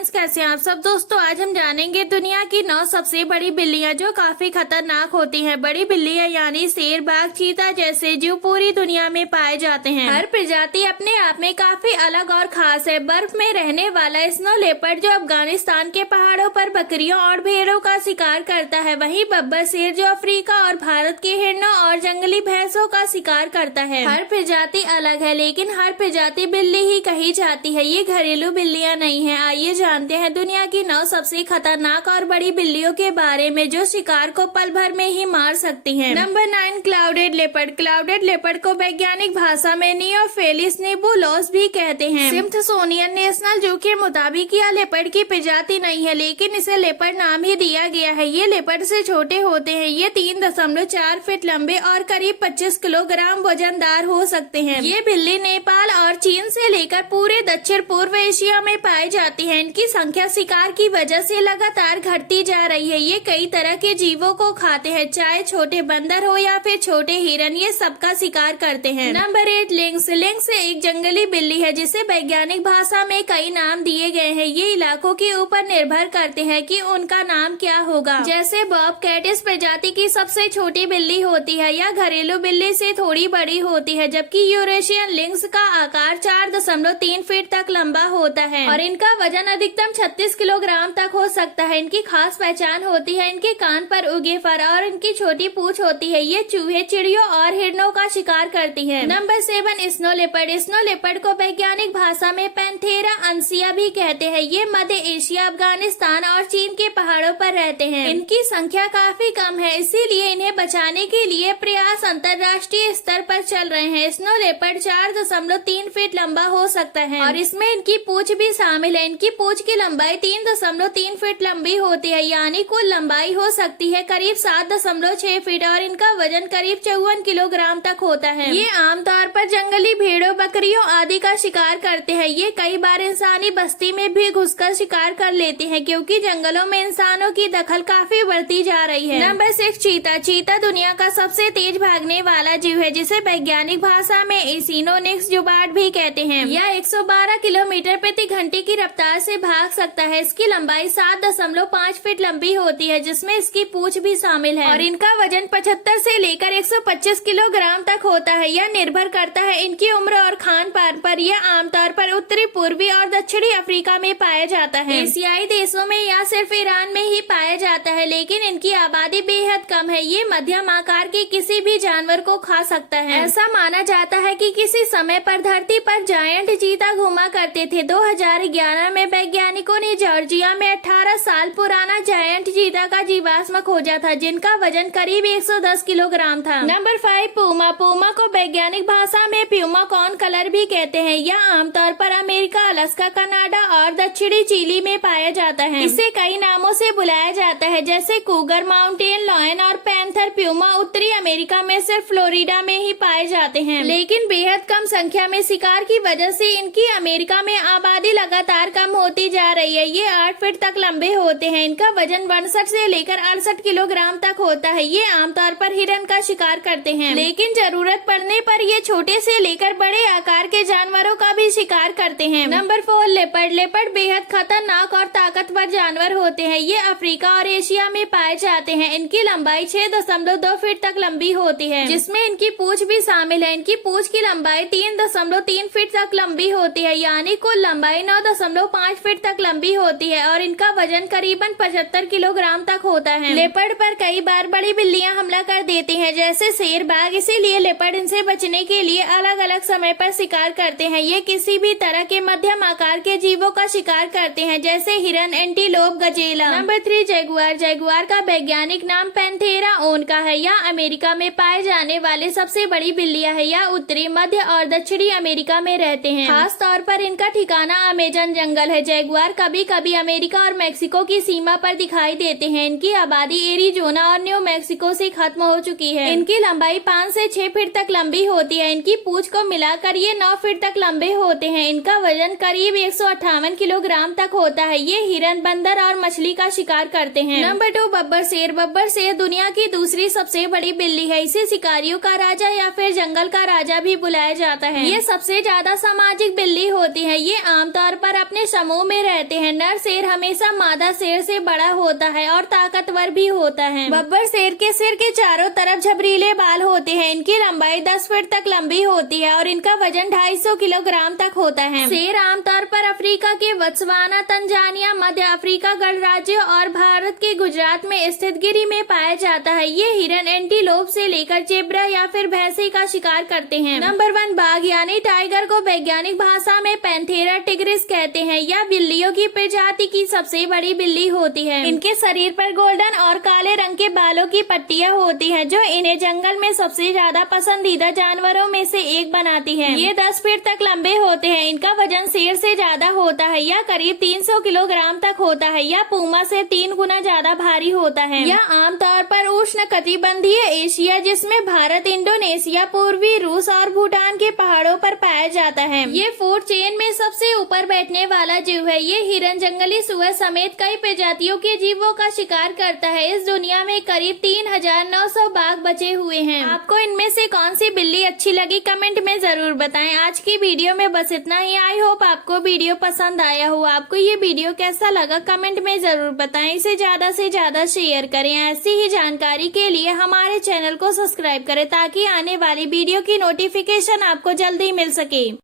Friends, कैसे हैं आप सब। दोस्तों आज हम जानेंगे दुनिया की 9 सबसे बड़ी बिल्लियां जो काफी खतरनाक होती हैं। बड़ी बिल्लियां यानी शेर, बाघ, चीता जैसे जीव पूरी दुनिया में पाए जाते हैं। हर प्रजाति अपने आप में काफी अलग और खास है। बर्फ में रहने वाला स्नो लेपर्ड जो अफगानिस्तान के पहाड़ों पर बकरियों और भेड़ों का शिकार करता है, वहीं बब्बर शेर जो अफ्रीका और भारत के हिरणों और जंगली भैंसों का शिकार करता है। हर प्रजाति अलग है, लेकिन हर प्रजाति बिल्ली ही कही जाती है। ये घरेलू बिल्लियां नहीं है। आइए जानते हैं दुनिया की 9 सबसे खतरनाक और बड़ी बिल्लियों के बारे में जो शिकार को पल भर में ही मार सकती हैं। Number 9, clouded leopard. Clouded leopard को वैज्ञानिक भाषा में नियोफेलिस नेबुलोस भी कहते हैं। स्मिथसोनियन नेशनल जू के मुताबिक यह लेपर्ड की प्रजाति नहीं है, लेकिन इसे लेपर्ड नाम ही दिया गया है। ये लेपर्ड से छोटे होते हैं। ये 3.4 फीट लंबे और करीब 25 किलोग्राम वजनदार हो सकते हैं। ये बिल्ली नेपाल और चीन से लेकर पूरे दक्षिण पूर्व एशिया में पाई जाती है। इनकी संख्या शिकार की वजह से लगातार घटती जा रही है। ये कई तरह के जीवों को खाते हैं, चाहे छोटे बंदर हो या फिर छोटे हिरन, ये सबका शिकार करते हैं। Number 8, links. लिंक्स एक जंगली बिल्ली है जिसे वैज्ञानिक भाषा में कई नाम दिए गए हैं। ये इलाकों के ऊपर निर्भर करते हैं कि उनका नाम क्या होगा। जैसे बॉब कैट इस प्रजाति की सबसे छोटी बिल्ली होती है। यह घरेलू बिल्ली से थोड़ी बड़ी होती है, जबकि यूरेशियन लिंक्स का आकार 4.3 फीट तक लंबा होता है और इनका वजन अधिकतम 36 किलोग्राम तक हो सकता है। इनकी खास पहचान होती है इनके कान पर उगे फर और इनकी छोटी पूंछ होती है। ये चूहे, चिड़ियों और हिरणों का शिकार करती है। Number 7, snow leopard. Snow leopard को वैज्ञानिक भाषा में पैंथेरा अंसिया भी कहते हैं। ये मध्य एशिया, अफगानिस्तान और चीन के पहाड़ों पर रहते हैं। इनकी संख्या काफी कम है, इसीलिए इन्हें बचाने के लिए प्रयास अंतर्राष्ट्रीय स्तर पर चल रहे हैं। स्नो लेपर्ड 4.3 फीट लंबा हो सकता है और इसमें इनकी पूंछ भी शामिल है। इनकी पूंछ की लंबाई 3.3 फीट लंबी होती है, यानी कुल लंबाई हो सकती है करीब 7.6 फीट और इनका वजन करीब 54 किलोग्राम तक होता है। ये आमतौर पर जंगली भेड़ों, बकरियों आदि का शिकार करते हैं। ये कई बार इंसानी बस्ती में भी घुसकर शिकार कर लेते हैं, क्योंकि जंगलों में इंसानों की दखल काफी बढ़ती जा रही है। नंबर 6, चीता। चीता दुनिया का सबसे तेज भागने वाला जीव है, जिसे वैज्ञानिक भाषा में एसिनोनिक्स जुबार्ड भी कहते हैं। यह 112 किलोमीटर प्रति घंटे की रफ्तार से भाग सकता है। इसकी लंबाई 7.5 फीट लंबी होती है, जिसमें इसकी पूंछ भी शामिल है और इनका वजन 75 से लेकर 125 किलोग्राम तक होता है। यह निर्भर करता है इनकी उम्र और खान पान पर। यह आमतौर पर उत्तरी, पूर्वी और दक्षिणी अफ्रीका में पाया जाता है। एशियाई देशों में या सिर्फ ईरान में ही पाया जाता है, लेकिन इनकी आबादी बेहद कम है। ये मध्यम आकार के किसी भी जानवर को खा सकता है। ऐसा माना जाता है कि किसी समय पर धरती पर जायंट चीता घुमा करते थे। 2011 में वैज्ञानिकों ने जॉर्जिया में 18 साल पुराना जायंट चीता का जीवाश्म खोजा था, जिनका वजन करीब 110 किलोग्राम था। Number 5, Puma. पूमा को वैज्ञानिक भाषा में प्यूमा कॉर्न कलर भी कहते हैं। यह आमतौर पर अमेरिका, अलास्का, कनाडा और दक्षिणी चिली में पाया जाता है। इसे कई नामों से बुलाया जाता है, जैसे कूगर, माउंटेन लॉयन और पैंथर। प्यूमा उत्तरी अमेरिका में सिर्फ फ्लोरिडा में ही पाए जाते हैं, लेकिन बेहद कम संख्या में शिकार की वजह से इनकी अमेरिका में आबादी लगातार कम होती जा रही है। ये 8 फीट तक लंबे होते हैं। इनका वजन 62 से लेकर 68 किलोग्राम तक होता है। ये आमतौर पर हिरन का शिकार करते हैं, लेकिन जरूरत पड़ने पर ये छोटे से लेकर बड़े आकार के जानवरों का भी शिकार करते हैं। Number 4, leopard. लेपर्ड बेहद खतरनाक और ताकतवर जानवर होते हैं। ये अफ्रीका और एशिया में पाए जाते हैं। इनकी लंबाई 6.2 फीट तक लंबी होती है, जिसमें इनकी पूंछ भी शामिल है। इनकी पूंछ की लंबाई 3.3 फीट तक लंबी होती है, यानी कुल लंबाई 9.5 फीट तक लंबी होती है और इनका वजन करीबन 75 किलोग्राम तक होता है। लेपर्ड पर कई बार बड़ी बिल्लियां हमला कर देती हैं, जैसे शेर, बाघ, इसीलिए लेपर्ड इनसे बचने के लिए अलग अलग समय पर शिकार करते हैं। ये किसी भी तरह के मध्यम आकार के जीवों का शिकार करते हैं, जैसे हिरन, एंटीलोप, गजेला। Number 3, Jaguar. जगुआर का वैज्ञानिक नाम पैंथेरा ओनका है। यह अमेरिका में पाए जाने वाले सबसे बड़ी बिल्लियां है। यह उत्तरी, मध्य और दक्षिणी अमेरिका में रहते हैं। खास तौर पर इनका ठिकाना अमेजन जंगल है। जगुआर कभी कभी अमेरिका और मेक्सिको की सीमा पर दिखाई देते हैं। इनकी आबादी एरिजोना और न्यू मेक्सिको से खत्म हो चुकी है। इनकी लंबाई 5 से 6 फीट तक लंबी होती है। इनकी पूंछ को मिलाकर ये 9 फीट तक लंबे होते हैं। इनका वजन करीब 158 किलोग्राम तक होता है। ये हिरन, हिरन, बंदर और मछली का शिकार करते हैं। नंबर 2, बब्बर शेर। बब्बर शेर दुनिया की दूसरी सबसे बड़ी बिल्ली है। इसे शिकारियों का राजा या फिर जंगल का राजा भी बुलाया जाता है। ये सबसे ज्यादा सामाजिक बिल्ली होती है। ये आमतौर पर अपने समूह में रहते हैं। नर शेर हमेशा मादा शेर से बड़ा होता है और ताकतवर भी होता है। बब्बर शेर के सिर के चारों तरफ झबरीले बाल होते हैं। इनकी लंबाई 10 फीट तक लंबी होती है और इनका वजन 250 किलोग्राम तक होता है। शेर आमतौर पर अफ्रीका के बत्सवाना, तंजानिया, मध्य अफ्रीका गणराज्य और भारत के गुजरात में स्थित गिरी में पाया जाता है। ये हिरन एंटीलोप से लेकर जेब्रा या फिर भैंसे का शिकार करते हैं। नंबर 1, बाघ यानी टाइगर को वैज्ञानिक भाषा में पैंथेरा टिग्रिस कहते हैं। यह बिल्लियों की प्रजाति की सबसे बड़ी बिल्ली होती है। इनके शरीर पर गोल्डन और काले रंग के बालों की पट्टियां होती हैं, जो इन्हें जंगल में सबसे ज्यादा पसंदीदा जानवरों में से एक बनाती है। ये 10 फीट तक लंबे होते हैं। इनका वजन शेर से ज्यादा होता है। यह करीब 300 किलोग्राम तक होता है। यह पूमा से 3 गुना ज्यादा भारी होता है। यह आमतौर पर उष्ण कटिबंधीय एशिया, जिसमें भारत, इंडोनेशिया, पूर्वी रूस और भूटान के पहाड़ों पर पाया जाता है। ये फूड चेन में सबसे ऊपर बैठने वाला जीव है। ये हिरन जंगली सुअर समेत कई प्रजातियों के जीवों का शिकार करता है। इस दुनिया में करीब 3900 बाघ बचे हुए हैं। आपको इनमें से कौन सी बिल्ली अच्छी लगी, कमेंट में जरूर बताएं। आज की वीडियो में बस इतना ही। आई होप आपको वीडियो पसंद आया हो। आपको ये वीडियो कैसा लगा, कमेंट में जरूर बताएं। इसे ज्यादा से ज्यादा शेयर करें। ऐसी ही जानकारी के लिए हमारे चैनल को सब्सक्राइब करें, ताकि आने वाली वीडियो की नोटिफिकेशन आपको जल्दी मिल सके।